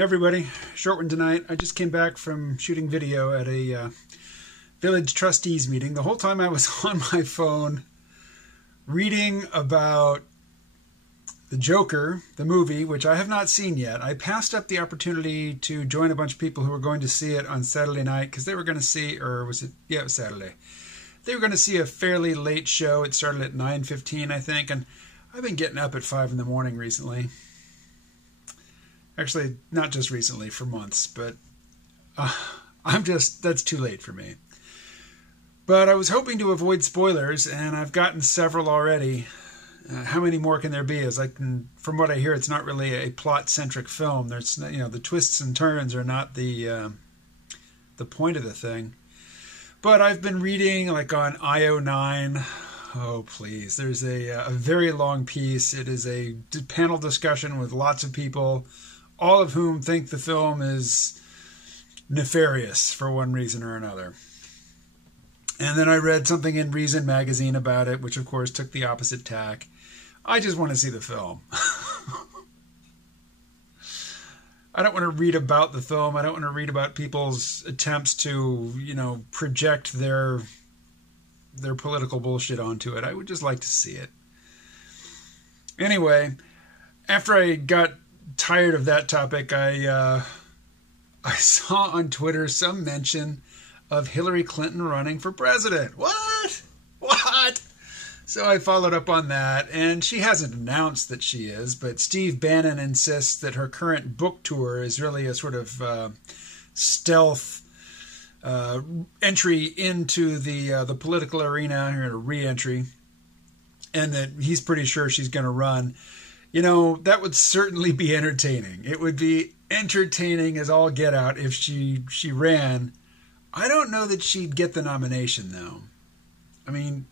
Hey everybody, short one tonight. I just came back from shooting video at a village trustees meeting. The whole time I was on my phone reading about the Joker, the movie, which I have not seen yet. I passed up the opportunity to join a bunch of people who were going to see it on Saturday night because they were going to see, or was it? Yeah, it was Saturday. They were going to see a fairly late show. It started at 9:15, I think, and I've been getting up at 5 in the morning recently. Actually, not just recently, for months, but that's too late for me. But I was hoping to avoid spoilers, and I've gotten several already. How many more can there be? From what I hear, it's not really a plot-centric film. There's, the twists and turns are not the point of the thing. But I've been reading, on IO9. Oh, please. There's a very long piece. It is a panel discussion with lots of people, all of whom think the film is nefarious for one reason or another. And then I read something in Reason magazine about it, which of course took the opposite tack. I just want to see the film. I don't want to read about the film. I don't want to read about people's attempts to, project their political bullshit onto it. I would just like to see it. Anyway, after I got tired of that topic, I saw on Twitter some mention of Hillary Clinton running for president. What? So I followed up on that, and she hasn't announced that she is, but Steve Bannon insists that her current book tour is really a sort of stealth entry into the political arena, or a re-entry, and that he's pretty sure she's going to run. That would certainly be entertaining. It would be entertaining as all get out if she ran. I don't know that she'd get the nomination, though. I mean,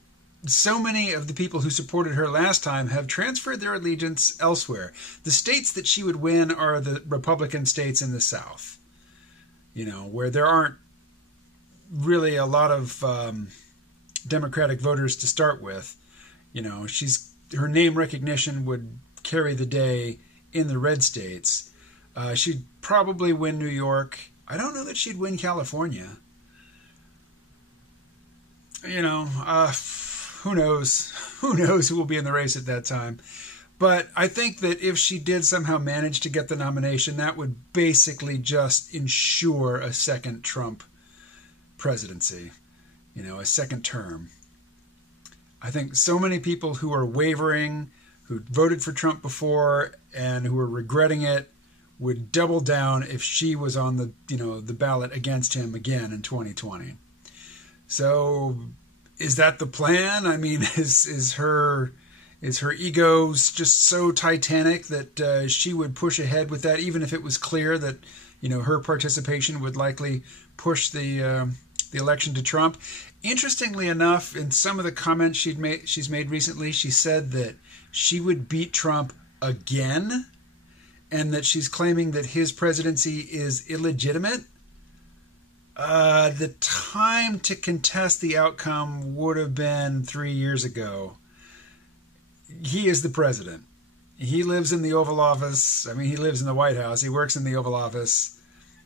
so many of the people who supported her last time have transferred their allegiance elsewhere. The states that she would win are the Republican states in the South, where there aren't really a lot of Democratic voters to start with. Her name recognition would carry the day in the red states. She'd probably win New York. I don't know that she'd win California. Who knows? Who knows who will be in the race at that time? But I think that if she did somehow manage to get the nomination, that would basically just ensure a second Trump presidency, a second term. I think so many people who are wavering, who voted for Trump before and who are regretting it, would double down if she was on the ballot against him again in 2020. So is that the plan? I mean, is her ego just so titanic that she would push ahead with that, even if it was clear that her participation would likely push the election to Trump? Interestingly enough, in some of the comments she's made recently, she said that she would beat Trump again, and that she's claiming that his presidency is illegitimate. The time to contest the outcome would have been 3 years ago. He is the president. He lives in the Oval Office. I mean, he lives in the White House. He works in the Oval Office.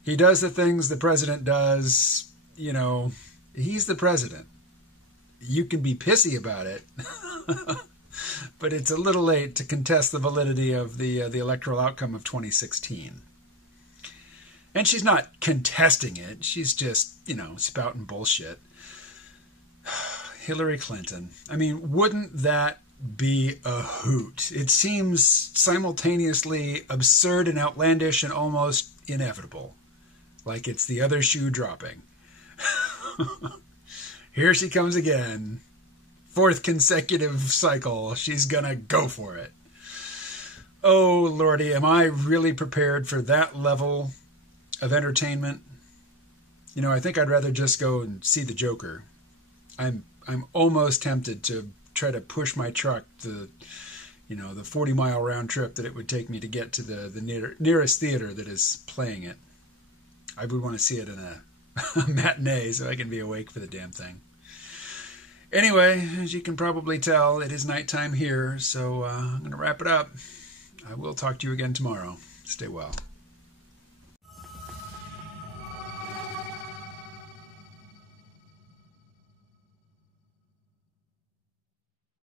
He does the things the president does. He's the president. You can be pissy about it, but it's a little late to contest the validity of the electoral outcome of 2016. And she's not contesting it. She's just, spouting bullshit. Hillary Clinton. I mean, wouldn't that be a hoot? It seems simultaneously absurd and outlandish and almost inevitable. Like it's the other shoe dropping. Here she comes again. 4th consecutive cycle. She's gonna go for it. Oh, Lordy, am I really prepared for that level of entertainment? I think I'd rather just go and see the Joker. I'm almost tempted to try to push my truck the 40-mile round trip that it would take me to get to the nearest theater that is playing it. I would want to see it in a matinee so I can be awake for the damn thing. Anyway, as you can probably tell, it is nighttime here, so I'm going to wrap it up. I will talk to you again tomorrow. Stay well.